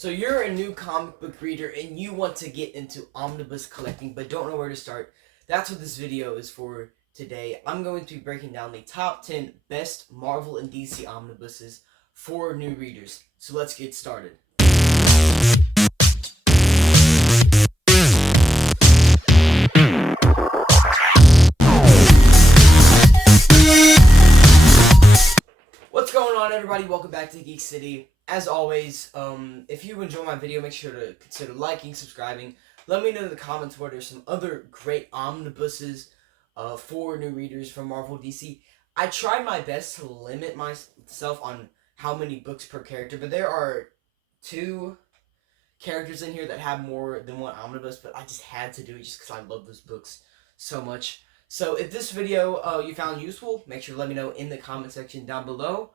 So you're a new comic book reader and you want to get into omnibus collecting but don't know where to start. That's what this video is for today. I'm going to be breaking down the top 10 best Marvel and DC omnibuses for new readers. So let's get started. What's going on, everybody? Welcome back to Geek City. As always, if you enjoy my video, make sure to consider liking, subscribing. Let me know in the comments where there's some other great omnibuses for new readers from Marvel DC. I tried my best to limit myself on how many books per character, but there are 2 characters in here that have more than one omnibus, but I just had to do it just because I love those books so much. So if this video you found useful, make sure to let me know in the comment section down below.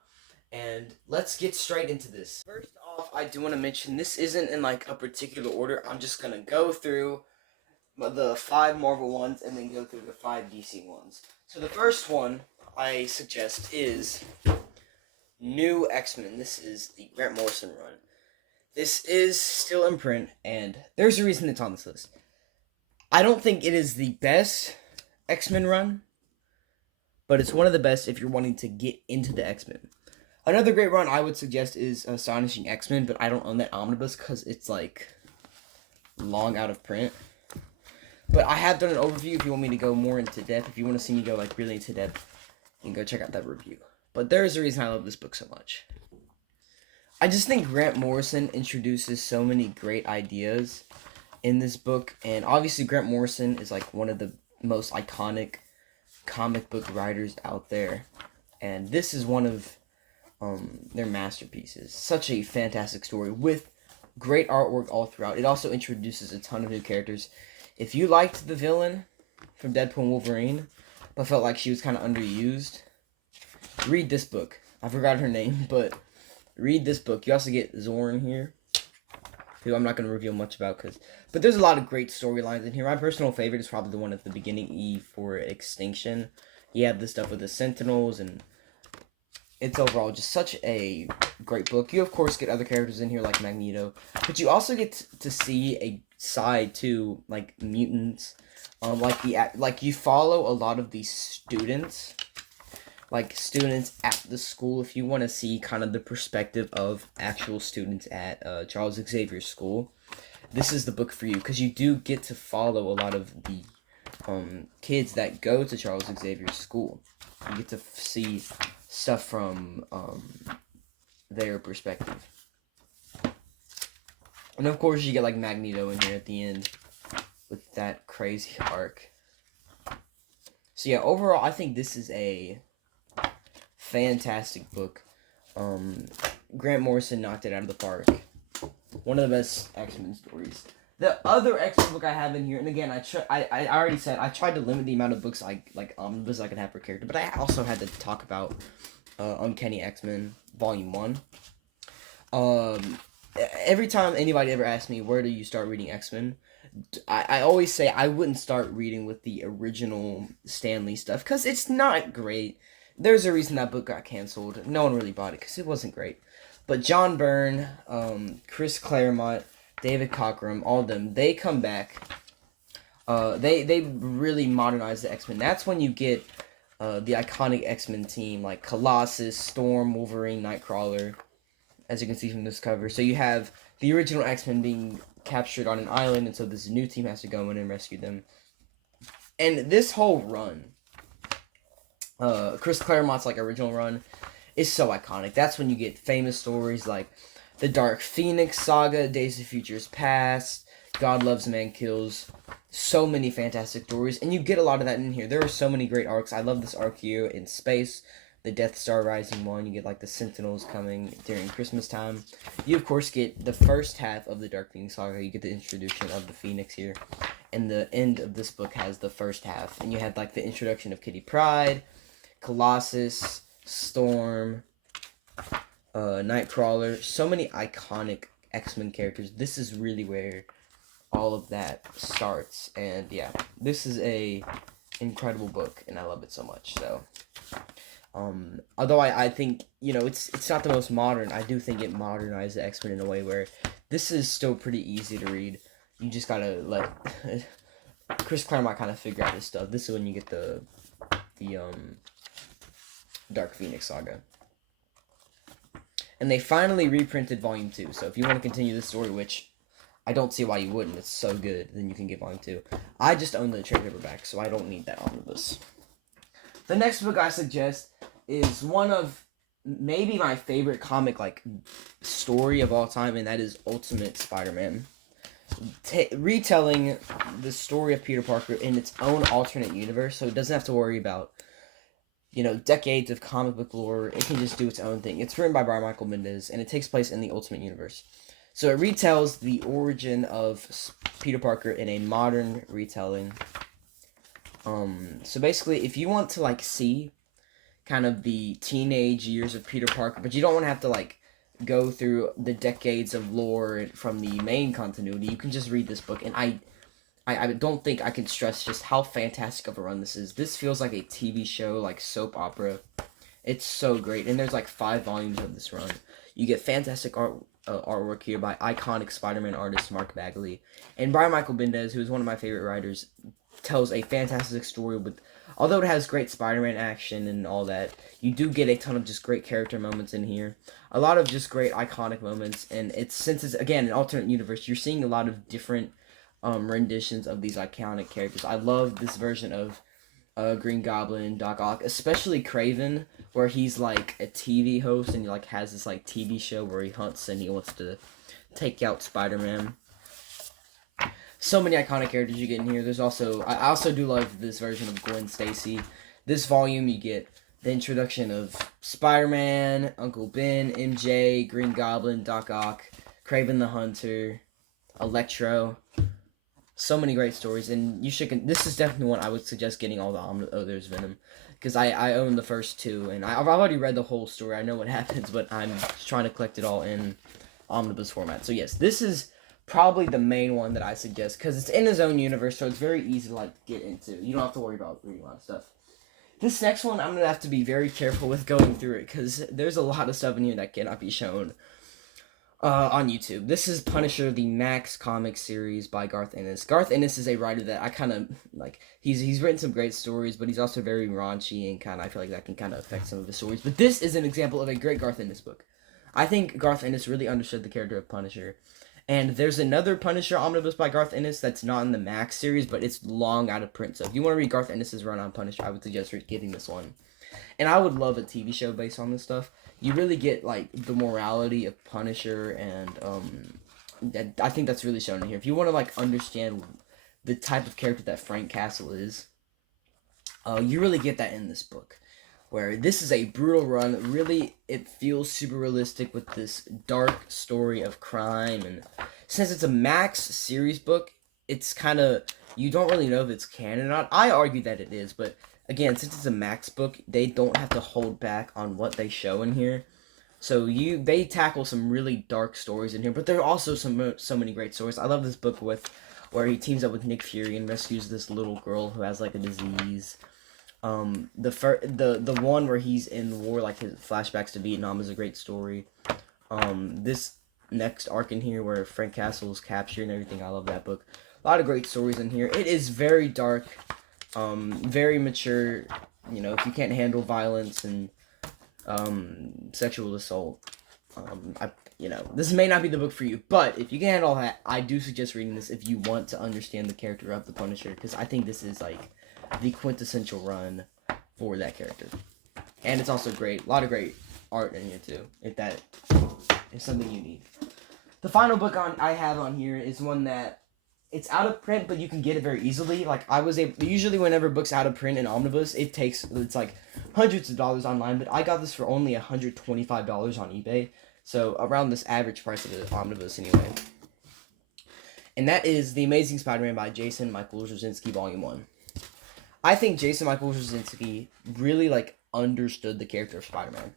And let's get straight into this. First off, I do want to mention this isn't in like a particular order. I'm just going to go through the 5 Marvel ones and then go through the 5 DC ones. So the first one I suggest is New X-Men. This is the Grant Morrison run. This is still in print, and there's a reason it's on this list. I don't think it is the best X-Men run, but it's one of the best if you're wanting to get into the X-Men. Another great run I would suggest is Astonishing X-Men, but I don't own that omnibus because it's like long out of print. But I have done an overview if you want me to go more into depth. If you want to see me go like really into depth, you can go check out that review. But there's a reason I love this book so much. I just think Grant Morrison introduces so many great ideas in this book, and obviously Grant Morrison is like one of the most iconic comic book writers out there, and this is one of their masterpieces. Such a fantastic story with great artwork all throughout. It also introduces a ton of new characters. If you liked the villain from Deadpool and Wolverine, but felt like she was kind of underused, read this book. I forgot her name, but read this book. You also get Zorn here, who I'm not going to reveal much about, but there's a lot of great storylines in here. My personal favorite is probably the one at the beginning, E for Extinction. You have the stuff with the Sentinels, and it's overall just such a great book. You, of course, get other characters in here like Magneto, but you also get to see a side to, like, mutants. Like you follow a lot of these students, like students at the school. If you want to see kind of the perspective of actual students at Charles Xavier's school, this is the book for you, because you do get to follow a lot of the kids that go to Charles Xavier's school. You get to see stuff from their perspective. And of course you get like Magneto in here at the end with that crazy arc. So yeah, overall I think this is a fantastic book. Grant Morrison knocked it out of the park. One of the best X-Men stories. The other X-Men book I have in here, and again, I already said I tried to limit the amount of books omnibus I could have per character, but I also had to talk about Uncanny X-Men Volume 1. Every time anybody ever asks me where do you start reading X-Men, I always say I wouldn't start reading with the original Stan Lee stuff, because it's not great. There's a reason that book got canceled. No one really bought it because it wasn't great. But John Byrne, Chris Claremont, David Cockrum, all of them, they come back. They really modernize the X-Men. That's when you get the iconic X-Men team like Colossus, Storm, Wolverine, Nightcrawler, as you can see from this cover. So you have the original X-Men being captured on an island, and so this new team has to go in and rescue them. And this whole run, Chris Claremont's like original run, is so iconic. That's when you get famous stories like the Dark Phoenix saga, Days of Futures Past, God Loves Man Kills. So many fantastic stories, and you get a lot of that in here. There are so many great arcs. I love this arc here in space, the Death Star Rising one. You get like the Sentinels coming during Christmas time. You of course get the first half of the Dark Phoenix saga. You get the introduction of the Phoenix here, and the end of this book has the first half. And you had like the introduction of Kitty Pryde, Colossus, Storm, Nightcrawler. So many iconic X-Men characters. This is really where all of that starts, and yeah, this is a incredible book, and I love it so much. So although I think, you know, it's not the most modern, I do think it modernized the X-Men in a way where This is still pretty easy to read. You just gotta let Chris Claremont kind of figure out his stuff. This is when you get the Dark Phoenix saga. And they finally reprinted Volume 2. So if you want to continue this story, which I don't see why you wouldn't, it's so good, then you can get Volume 2. I just own the trade paperback, so I don't need that omnibus. The next book I suggest is one of maybe my favorite comic story of all time, and that is Ultimate Spider-Man. Retelling the story of Peter Parker in its own alternate universe, so it doesn't have to worry about decades of comic book lore. It can just do its own thing. It's written by Brian Michael Bendis, and it takes place in the Ultimate Universe. So it retells the origin of Peter Parker in a modern retelling. So basically, if you want to see kind of the teenage years of Peter Parker, but you don't want to have to go through the decades of lore from the main continuity, you can just read this book. And I don't think I can stress just how fantastic of a run this is. This feels like a TV show, soap opera. It's so great. And there's 5 volumes of this run. You get fantastic artwork here by iconic Spider-Man artist Mark Bagley. And Brian Michael Bendis, who is one of my favorite writers, tells a fantastic story with, although it has great Spider-Man action and all that, you do get a ton of just great character moments in here. A lot of just great iconic moments. And since it's, again, an alternate universe, you're seeing a lot of different renditions of these iconic characters. I love this version of Green Goblin, Doc Ock, especially Kraven, where he's a TV host and he has this TV show where he hunts and he wants to take out Spider-Man. So many iconic characters you get in here. There's also, I also do love this version of Gwen Stacy. This volume you get the introduction of Spider-Man, Uncle Ben, MJ, Green Goblin, Doc Ock, Kraven the Hunter, Electro. So many great stories, and you should. This is definitely one I would suggest getting all the there's Venom, because I own the first 2, and I've already read the whole story. I know what happens, but I'm trying to collect it all in omnibus format. So yes, this is probably the main one that I suggest, because it's in his own universe, so it's very easy to get into. You don't have to worry about reading a lot of stuff. This next one, I'm gonna have to be very careful with going through it, because there's a lot of stuff in here that cannot be shown on YouTube. This is Punisher, the Max comic series by Garth Ennis. Garth Ennis is a writer that I kind of he's written some great stories, but he's also very raunchy, and I feel like that can kind of affect some of his stories. But this is an example of a great Garth Ennis book. I think Garth Ennis really understood the character of Punisher. And there's another Punisher omnibus by Garth Ennis that's not in the Max series, but it's long out of print. So if you want to read Garth Ennis' run on Punisher, I would suggest getting this one. And I would love a TV show based on this stuff. You really get the morality of Punisher, and I think that's really shown in here. If you want to understand the type of character that Frank Castle is, you really get that in this book. Where this is a brutal run. Really, it feels super realistic with this dark story of crime, and since it's a Max series book, it's kind of, you don't really know if it's canon or not. I argue that it is, but again, since it's a Max book, they don't have to hold back on what they show in here. So they tackle some really dark stories in here, but there are also so many great stories. I love this book where he teams up with Nick Fury and rescues this little girl who has a disease. The one where he's in war, his flashbacks to Vietnam, is a great story. This next arc in here where Frank Castle is captured and everything, I love that book. A lot of great stories in here. It is very dark, very mature. If you can't handle violence and sexual assault, this may not be the book for you. But if you can handle that, I do suggest reading this if you want to understand the character of the Punisher, because I think this is the quintessential run for that character. And it's also great. A lot of great art in here too, if that is something you need. The final book I have on here is one that it's out of print, but you can get it very easily. Usually whenever books out of print in Omnibus, it's hundreds of dollars online, but I got this for only $125 on eBay. So around this average price of the Omnibus anyway. And that is The Amazing Spider-Man by Jason Michael Straczynski, Volume 1. I think Jason Michael Straczynski really understood the character of Spider-Man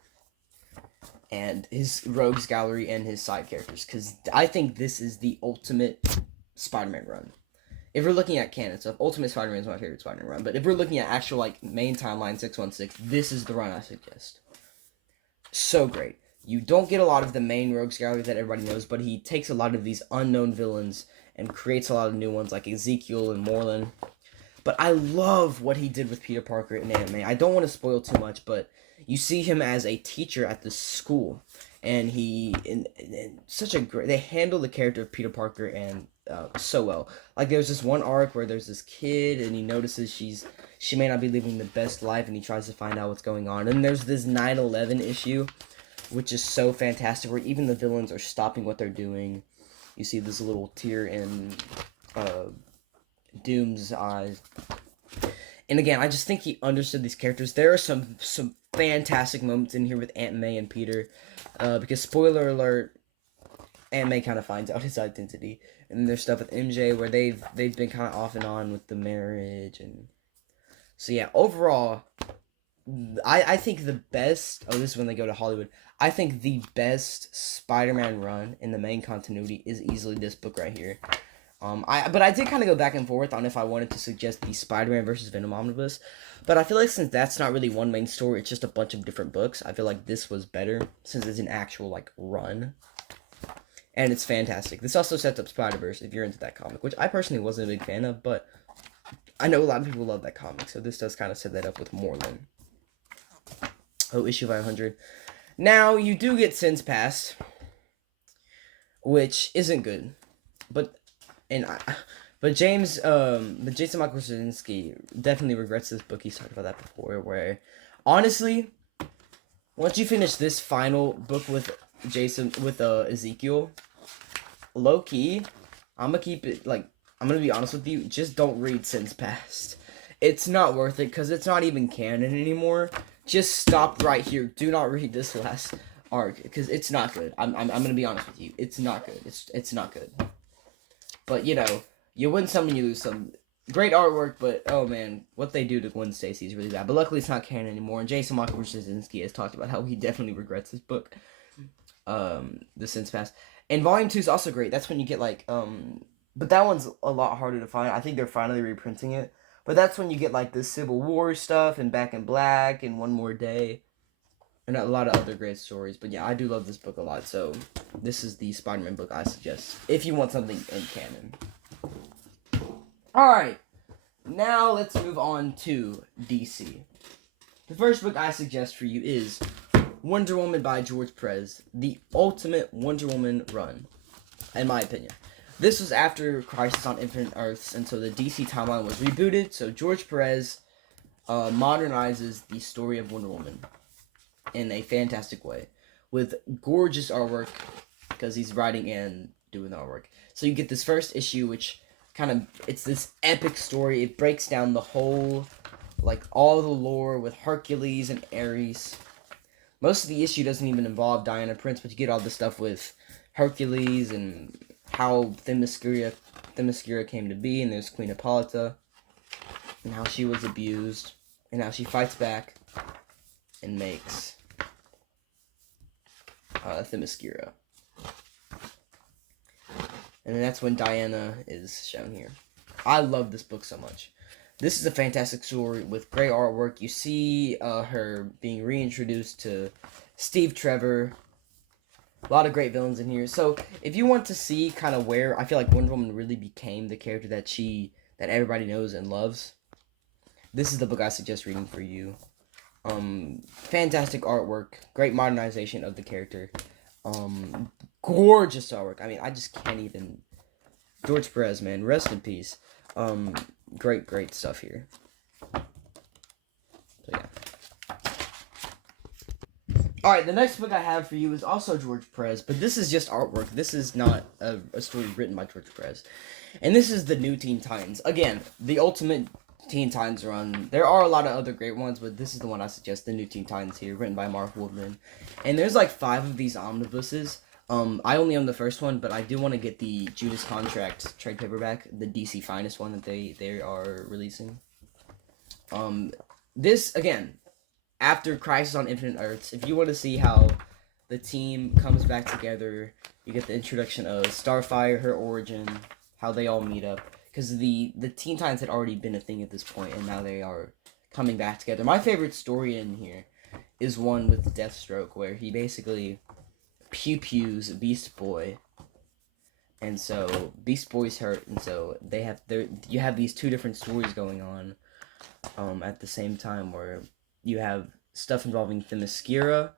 and his rogues gallery and his side characters, because I think this is the ultimate Spider-Man run. If we're looking at canon stuff, Ultimate Spider-Man is my favorite Spider-Man run, but if we're looking at actual main timeline 616, this is the run I suggest. So great. You don't get a lot of the main rogues gallery that everybody knows, but he takes a lot of these unknown villains and creates a lot of new ones like Ezekiel and Moreland. But I love what he did with Peter Parker in Aunt May. I don't want to spoil too much, but you see him as a teacher at the school, and such a great. They handle the character of Peter Parker and so well. Like there's this one arc where there's this kid, and he notices she may not be living the best life, and he tries to find out what's going on. And there's this 9/11 issue, which is so fantastic, where even the villains are stopping what they're doing. You see this little tear in Doom's eyes. And again, I just think he understood these characters. There are some fantastic moments in here with Aunt May and Peter. Because, spoiler alert, Aunt May kind of finds out his identity. And there's stuff with MJ where they've been kind of off and on with the marriage. And so, yeah, overall, I think the best... Oh, this is when they go to Hollywood. I think the best Spider-Man run in the main continuity is easily this book right here. But I did kind of go back and forth on if I wanted to suggest the Spider-Man versus Venom Omnibus. But I feel like since that's not really one main story, it's just a bunch of different books, I feel like this was better since it's an actual, like, run. And it's fantastic. This also sets up Spider-Verse if you're into that comic, which I personally wasn't a big fan of, but I know a lot of people love that comic, so this does kind of set that up with Moreland. Oh, issue 500. Now, you do get Sins Past, which isn't good, but Jason Michael Straczynski definitely regrets this book. He's talked about that before, where, honestly, once you finish this final book with Ezekiel, low-key, I'm gonna be honest with you, just don't read Sins Past. It's not worth it, because it's not even canon anymore. Just stop right here. Do not read this last arc, because it's not good. I'm gonna be honest with you. It's not good. It's not good. But, you know, you win some and you lose some. Great artwork, but, oh man, what they do to Gwen Stacy is really bad. But luckily it's not canon anymore, and Jason Michael Straczynski has talked about how he definitely regrets this book. The Sins Past. And Volume 2 is also great. That's when you get, like, but that one's a lot harder to find. I think they're finally reprinting it. But that's when you get, like, the Civil War stuff, and Back in Black, and One More Day. And a lot of other great stories. But yeah, I do love this book a lot. So this is the Spider-Man book I suggest if you want something in canon. Alright. Now let's move on to DC. The first book I suggest for you is Wonder Woman by George Perez. The ultimate Wonder Woman run, in my opinion. This was after Crisis on Infinite Earths, and so the DC timeline was rebooted. So George Perez modernizes the story of Wonder Woman in a fantastic way, with gorgeous artwork, because he's writing and doing the artwork. So you get this first issue, which it's this epic story. It breaks down the whole, like, all the lore with Hercules and Ares. Most of the issue doesn't even involve Diana Prince, but you get all the stuff with Hercules and how Themyscira came to be, and there's Queen Hippolyta, and how she was abused, and how she fights back and makes Themyscira. And then that's when Diana is shown here. I love this book so much. This is a fantastic story with great artwork. You see her being reintroduced to Steve Trevor. A lot of great villains in here. So if you want to see kind of where I feel like Wonder Woman really became the character that everybody knows and loves, this is the book I suggest reading for you. Fantastic artwork, great modernization of the character, gorgeous artwork. I mean, I just can't even. George Perez, man, rest in peace. Great stuff here. So yeah. Alright, the next book I have for you is also George Perez, but this is just artwork. This is not a story written by George Perez. And this is the New Teen Titans. Again, the ultimate Teen Titans run. There are a lot of other great ones, but this is the one I suggest, the New Teen Titans here, written by Mark Woodman. And there's like 5 of these omnibuses. I only own the first one, but I do want to get the Judas Contract trade paperback, the DC Finest one that they are releasing. This, again, after Crisis on Infinite Earths, if you want to see how the team comes back together, you get the introduction of Starfire, her origin, how they all meet up. Because the Teen Titans had already been a thing at this point, and now they are coming back together. My favorite story in here is one with Deathstroke, where he basically Pew Pew's Beast Boy. And so Beast Boy's hurt, and so you have these two different stories going on at the same time, where you have stuff involving Themyscira.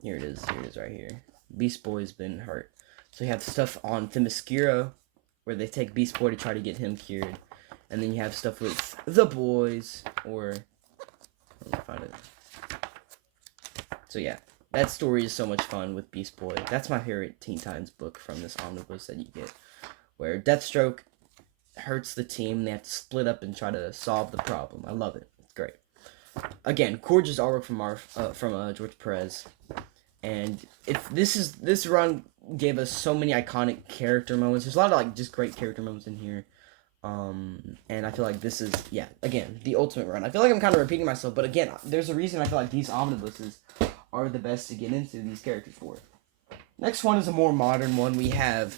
Here it is right here. Beast Boy's been hurt. So you have stuff on Themyscira, where they take Beast Boy to try to get him cured. And then you have stuff with the boys, or... let me find it. So yeah, that story is so much fun with Beast Boy. That's my favorite Teen Titans book from this omnibus that you get, where Deathstroke hurts the team, they have to split up and try to solve the problem. I love it. It's great. Again, gorgeous artwork from George Perez. And this run gave us so many iconic character moments. There's a lot of like just great character moments in here. And I feel like this is, yeah, again, the ultimate run. I feel like I'm kind of repeating myself, but again, there's a reason I feel like these omnibuses are the best to get into these characters for. Next one is a more modern one. We have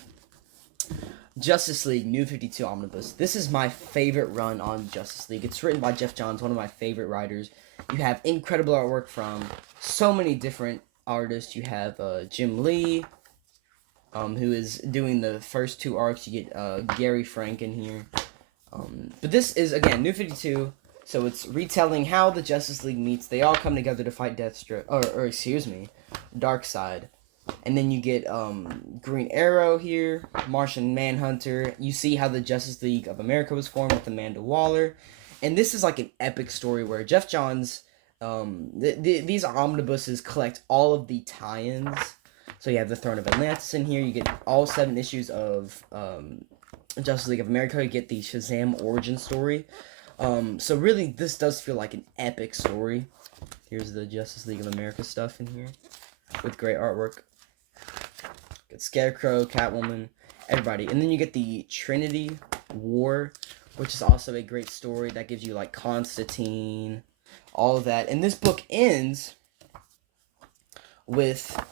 Justice League New 52 Omnibus. This is my favorite run on Justice League. It's written by Geoff Johns, one of my favorite writers. You have incredible artwork from so many different artists. You have Jim Lee, who is doing the first two arcs. You get Gary Frank in here. But this is, again, New 52, so it's retelling how the Justice League meets. They all come together to fight Deathstroke, or excuse me, Darkseid. And then you get Green Arrow here, Martian Manhunter. You see how the Justice League of America was formed with Amanda Waller. And this is like an epic story where Geoff Johns, these omnibuses collect all of the tie-ins. So you have the Throne of Atlantis in here. You get all 7 issues of Justice League of America. You get the Shazam origin story. So really, this does feel like an epic story. Here's the Justice League of America stuff in here with great artwork. Get Scarecrow, Catwoman, everybody. And then you get the Trinity War, which is also a great story that gives you like Constantine, all of that. And this book ends with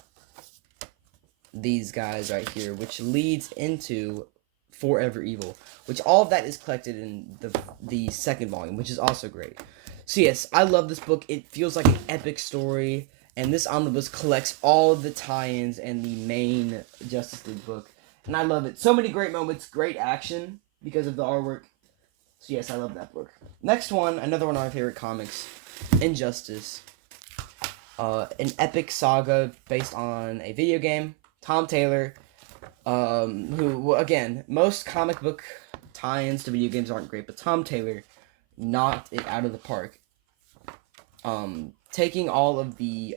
these guys right here, which leads into Forever Evil, which all of that is collected in the second volume, which is also great. So yes, I love this book. It feels like an epic story, and this omnibus collects all of the tie-ins and the main Justice League book, and I love it. So many great moments, great action because of the artwork. So yes, I love that book. Next one, another one of my favorite comics, Injustice. An epic saga based on a video game. Tom Taylor, who, again, most comic book tie-ins to video games aren't great, but Tom Taylor knocked it out of the park. Taking all of the,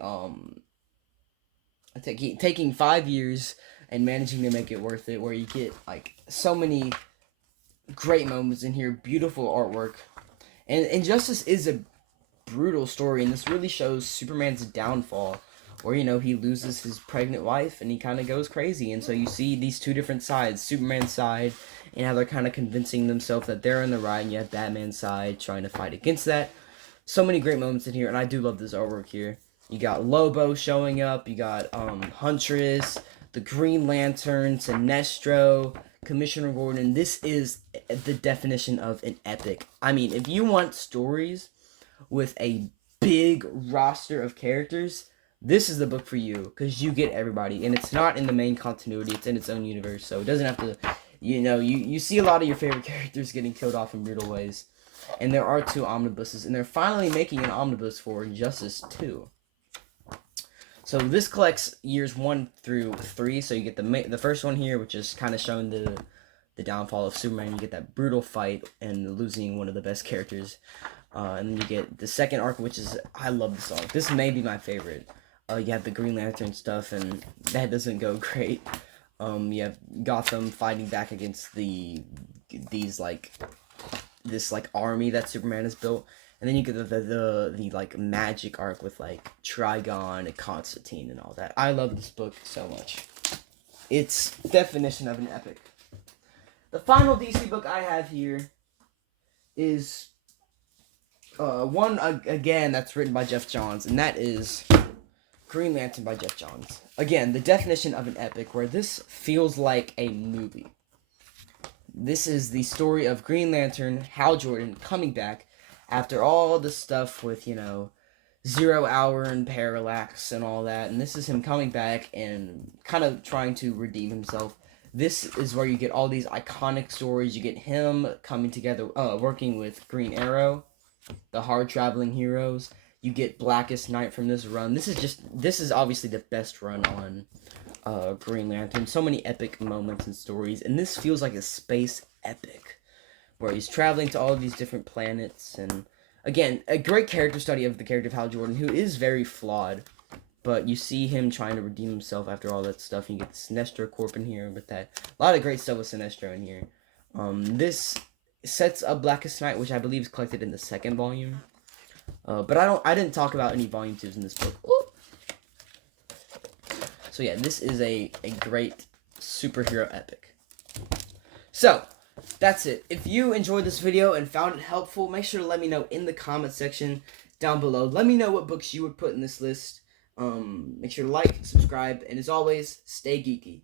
taking 5 years and managing to make it worth it, where you get, like, so many great moments in here, beautiful artwork. And Injustice is a brutal story, and this really shows Superman's downfall, where, you know, he loses his pregnant wife, and he kind of goes crazy, and so you see these two different sides, Superman's side, and how they're kind of convincing themselves that they're in the right, and you have Batman's side trying to fight against that. So many great moments in here, and I do love this artwork here. You got Lobo showing up, you got Huntress, the Green Lantern, Sinestro, Commissioner Gordon. This is the definition of an epic. I mean, if you want stories with a big roster of characters, this is the book for you, because you get everybody, and it's not in the main continuity, it's in its own universe, so it doesn't have to, you know, you see a lot of your favorite characters getting killed off in brutal ways. And there are 2 omnibuses, and they're finally making an omnibus for Injustice 2. So this collects years 1 through 3, so you get the first one here, which is kind of showing the downfall of Superman. You get that brutal fight and losing one of the best characters. And then you get the second arc, which is, I love this arc. This may be my favorite. You have the Green Lantern stuff, and that doesn't go great. You have Gotham fighting back against this army that Superman has built, and then you get the like magic arc with like Trigon and Constantine and all that. I love this book so much. It's definition of an epic. The final DC book I have here is one again that's written by Geoff Johns, and that is Green Lantern by Geoff Johns. Again, the definition of an epic, where this feels like a movie. This is the story of Green Lantern, Hal Jordan, coming back after all the stuff with, you know, 0 Hour and Parallax and all that. And this is him coming back and kind of trying to redeem himself. This is where you get all these iconic stories. You get him coming together, working with Green Arrow, the hard-traveling heroes. You get Blackest Night from this run. This is obviously the best run on Green Lantern. So many epic moments and stories. And this feels like a space epic, where he's traveling to all of these different planets. And, again, a great character study of the character of Hal Jordan, who is very flawed. But you see him trying to redeem himself after all that stuff. You get Sinestro Corp in here with that. A lot of great stuff with Sinestro in here. This sets up Blackest Night, which I believe is collected in the second volume. But I didn't talk about any volume 2s in this book. Ooh. So yeah, this is a great superhero epic. So, that's it. If you enjoyed this video and found it helpful, make sure to let me know in the comment section down below. Let me know what books you would put in this list. Make sure to like, subscribe, and as always, stay geeky.